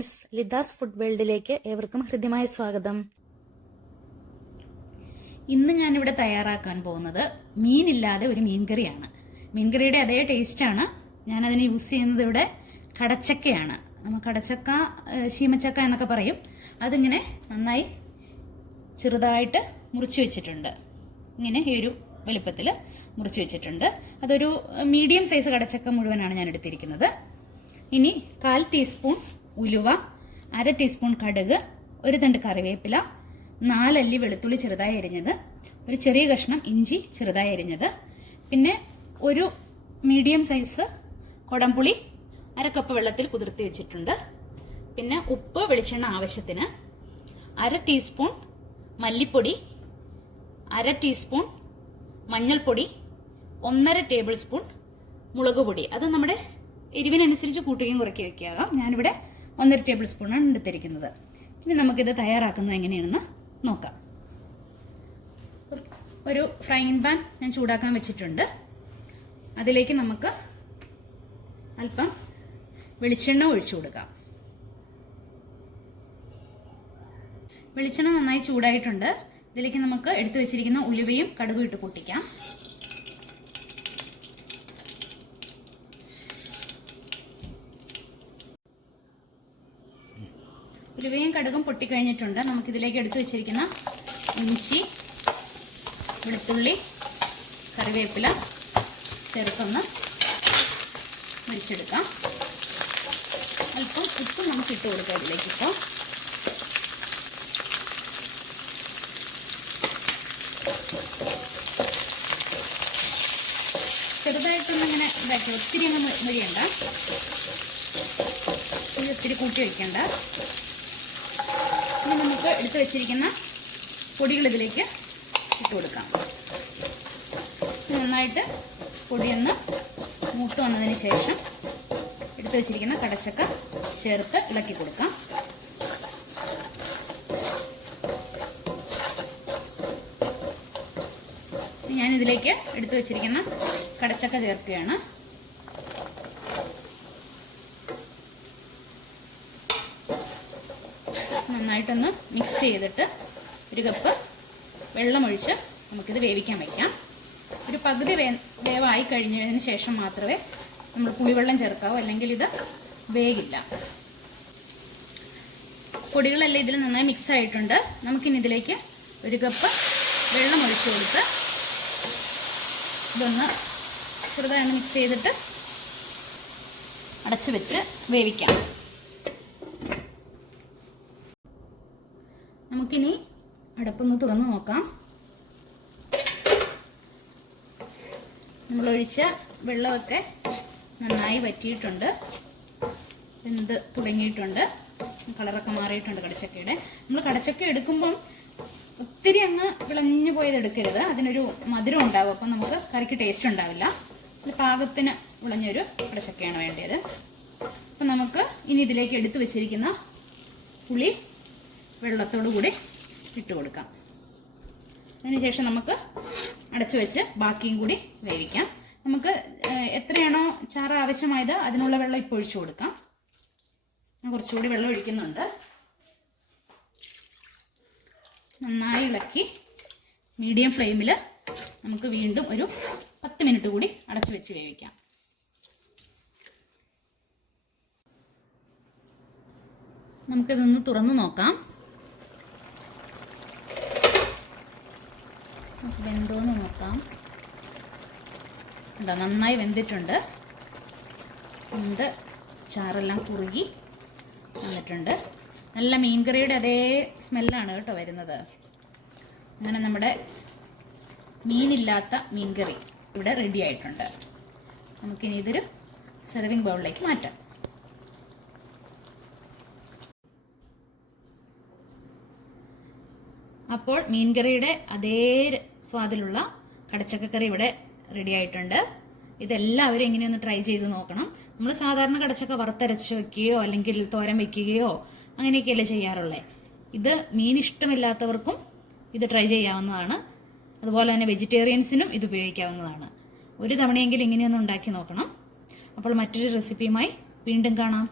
Friends, ലിഥാസ് food വേൾഡിലേക്ക് ഏവർക്കും ഹൃദ്യമായ സ്വാഗതം. ഇന്ന് ഞാനിവിടെ തയ്യാറാക്കാൻ പോകുന്നത് മീനില്ലാതെ ഒരു മീൻകറിയാണ്. മീൻകറിയുടെ അതേ ടേസ്റ്റാണ്. ഞാനതിന് യൂസ് ചെയ്യുന്നത് ഇവിടെ കടച്ചക്കയാണ്. നമ്മൾ കടച്ചക്ക, ശീമച്ചക്ക എന്നൊക്കെ പറയും. അതിങ്ങനെ നന്നായി ചെറുതായിട്ട് മുറിച്ച് വെച്ചിട്ടുണ്ട്. ഇങ്ങനെ ഈ ഒരു വലുപ്പത്തിൽ മുറിച്ച് വെച്ചിട്ടുണ്ട്. അതൊരു മീഡിയം സൈസ് കടച്ചക്ക മുഴുവനാണ് ഞാൻ എടുത്തിരിക്കുന്നത്. ഇനി 1/4 ടീസ്പൂൺ ഉലുവ, 1/2 ടീസ്പൂൺ കടുക്, ഒരു തണ്ട് കറിവേപ്പില, 4 അല്ലി വെളുത്തുള്ളി ചെറുതായി അരിഞ്ഞത്, ഒരു ചെറിയ കഷ്ണം ഇഞ്ചി ചെറുതായി അരിഞ്ഞത്, പിന്നെ ഒരു മീഡിയം സൈസ് കൊടംപുളി 1/2 കപ്പ് വെള്ളത്തിൽ കുതിർത്തി വെച്ചിട്ടുണ്ട്. പിന്നെ ഉപ്പ്, വെളിച്ചെണ്ണ ആവശ്യത്തിന്, 1/2 ടീസ്പൂൺ മല്ലിപ്പൊടി, 1/2 ടീസ്പൂൺ മഞ്ഞൾപ്പൊടി, 1/2 ടേബിൾ സ്പൂൺ മുളക് പൊടി. അത് നമ്മുടെ എരിവിനനുസരിച്ച് കൂട്ടുകയും കുറയ്ക്കുകയും വെക്കുക. ഞാനിവിടെ 1/2 ടേബിൾ സ്പൂണാണ് എടുത്തിരിക്കുന്നത്. ഇനി നമുക്കിത് തയ്യാറാക്കുന്നത് എങ്ങനെയാണെന്ന് നോക്കാം. ഒരു ഫ്രൈയിങ് പാൻ ഞാൻ ചൂടാക്കാൻ വെച്ചിട്ടുണ്ട്. അതിലേക്ക് നമുക്ക് അല്പം വെളിച്ചെണ്ണ ഒഴിച്ചു കൊടുക്കാം. വെളിച്ചെണ്ണ നന്നായി ചൂടായിട്ടുണ്ട്. ഇതിലേക്ക് നമുക്ക് എടുത്തു വെച്ചിരിക്കുന്ന ഉലുവയും കടുകും ഇട്ട് പൊട്ടിക്കാം. ഉലുവയും കടുകും പൊട്ടിക്കഴിഞ്ഞിട്ടുണ്ട്. നമുക്കിതിലേക്ക് എടുത്തു വെച്ചിരിക്കുന്ന ഇഞ്ചി, വെളുത്തുള്ളി, കറിവേപ്പില ചേർത്തൊന്ന് മുരിച്ചെടുക്കാം. അല്പം ഉപ്പ് നമുക്ക് ഇട്ട് കൊടുക്കാം ഇതിലേക്ക്. ഇപ്പോൾ ചെറുതായിട്ടൊന്നും ഇങ്ങനെ ഇതാക്കി ഒത്തിരി അങ്ങ് മുരിയണ്ട, ഒത്തിരി കൂട്ടി വയ്ക്കണ്ട. ഇനി നമുക്ക് എടുത്തു വെച്ചിരിക്കുന്ന പൊടികൾ ഇതിലേക്ക് ഇട്ട് കൊടുക്കാം. നന്നായിട്ട് പൊടിയൊന്ന് മൂത്ത് വന്നതിന് ശേഷം എടുത്തു വെച്ചിരിക്കുന്ന കടച്ചക്ക ചേർത്ത് ഇളക്കി കൊടുക്കാം. ഞാനിതിലേക്ക് എടുത്തു വെച്ചിരിക്കുന്ന കടച്ചക്ക ചേർക്കുകയാണ്. നന്നായിട്ടൊന്ന് മിക്സ് ചെയ്തിട്ട് 1 കപ്പ് വെള്ളമൊഴിച്ച് നമുക്കിത് വേവിക്കാൻ വയ്ക്കാം. ഒരു പകുതി വേവായി കഴിഞ്ഞതിന് ശേഷം മാത്രമേ നമ്മൾ പുളിവെള്ളം ചേർക്കാവൂ, അല്ലെങ്കിൽ ഇത് വേഗില്ല. പൊടികളെല്ലാം ഇതിൽ നന്നായി മിക്സ് ആയിട്ടുണ്ട്. നമുക്കിനി ഇതിലേക്ക് 1 കപ്പ് വെള്ളം ഒഴിച്ചു കൊടുത്ത് ഇതൊന്ന് ചെറുതായി ഒന്ന് മിക്സ് ചെയ്തിട്ട് അടച്ചു വെച്ച് വേവിക്കാം. നമുക്കിനി അടപ്പൊന്ന് തുറന്ന് നോക്കാം. നമ്മളൊഴിച്ച വെള്ളമൊക്കെ നന്നായി വറ്റിയിട്ടുണ്ട്, വെന്ത് തുടങ്ങിയിട്ടുണ്ട്, കളറൊക്കെ മാറിയിട്ടുണ്ട് കടച്ചക്കയുടെ. നമ്മൾ കടച്ചക്ക എടുക്കുമ്പം ഒത്തിരി അങ്ങ് വിളഞ്ഞു പോയത് എടുക്കരുത്. അതിനൊരു മധുരം ഉണ്ടാകും, അപ്പം നമുക്ക് കറിക്ക് ടേസ്റ്റ് ഉണ്ടാവില്ല. പാകത്തിന് വിളഞ്ഞൊരു കടച്ചക്കയാണ് വേണ്ടത്. അപ്പം നമുക്ക് ഇനി ഇതിലേക്ക് എടുത്തു വെച്ചിരിക്കുന്ന പുളി വെള്ളത്തോടു കൂടി ഇട്ട് കൊടുക്കാം. അതിനുശേഷം നമുക്ക് അടച്ചു വെച്ച് ബാക്കിയും കൂടി വേവിക്കാം. നമുക്ക് എത്രയാണോ ചാറ് ആവശ്യമായത് അതിനുള്ള വെള്ളം ഇപ്പോൾ ഒഴിച്ചു കൊടുക്കാം. ഞാൻ കുറച്ചുകൂടി വെള്ളം ഒഴിക്കുന്നുണ്ട്. നന്നായി ഇളക്കി മീഡിയം ഫ്ലെയിമിൽ നമുക്ക് വീണ്ടും ഒരു 10 മിനിറ്റ് കൂടി അടച്ചു വെച്ച് വേവിക്കാം. നമുക്കിതൊന്ന് തുറന്നു നോക്കാം. വെന്തോന്ന് നോക്കാം. ഉണ്ടോ, നന്നായി വെന്തിട്ടുണ്ട്. വെന്ത് ചാറെല്ലാം കുറുകി വന്നിട്ടുണ്ട്. നല്ല മീൻകറിയുടെ അതേ സ്മെല്ലാണ് കേട്ടോ വരുന്നത്. അങ്ങനെ നമ്മുടെ മീനില്ലാത്ത മീൻകറി ഇവിടെ റെഡി ആയിട്ടുണ്ട്. നമുക്കിനി ഇതൊരു സെർവിങ് ബൗളിലേക്ക് മാറ്റാം. അപ്പോൾ മീൻകറിയുടെ അതേ സ്വാദിലുള്ള കടച്ചക്കക്കറി ഇവിടെ റെഡി ആയിട്ടുണ്ട്. ഇതെല്ലാവരും ഇങ്ങനെയൊന്ന് ട്രൈ ചെയ്ത് നോക്കണം. നമ്മൾ സാധാരണ കടച്ചക്ക വറുത്തരച്ച് വെക്കുകയോ അല്ലെങ്കിൽ തോരൻ വെക്കുകയോ അങ്ങനെയൊക്കെയല്ലേ ചെയ്യാറുള്ളത്. ഇത് മീൻ ഇഷ്ടമില്ലാത്തവർക്കും ഇത് ട്രൈ ചെയ്യാവുന്നതാണ്. അതുപോലെ തന്നെ വെജിറ്റേറിയൻസിനും ഇത് ഉപയോഗിക്കാവുന്നതാണ്. ഒരു തവണയെങ്കിലും ഇങ്ങനെയൊന്ന് ഉണ്ടാക്കി നോക്കണം. അപ്പോൾ മറ്റൊരു റെസിപ്പിയുമായി വീണ്ടും കാണാം.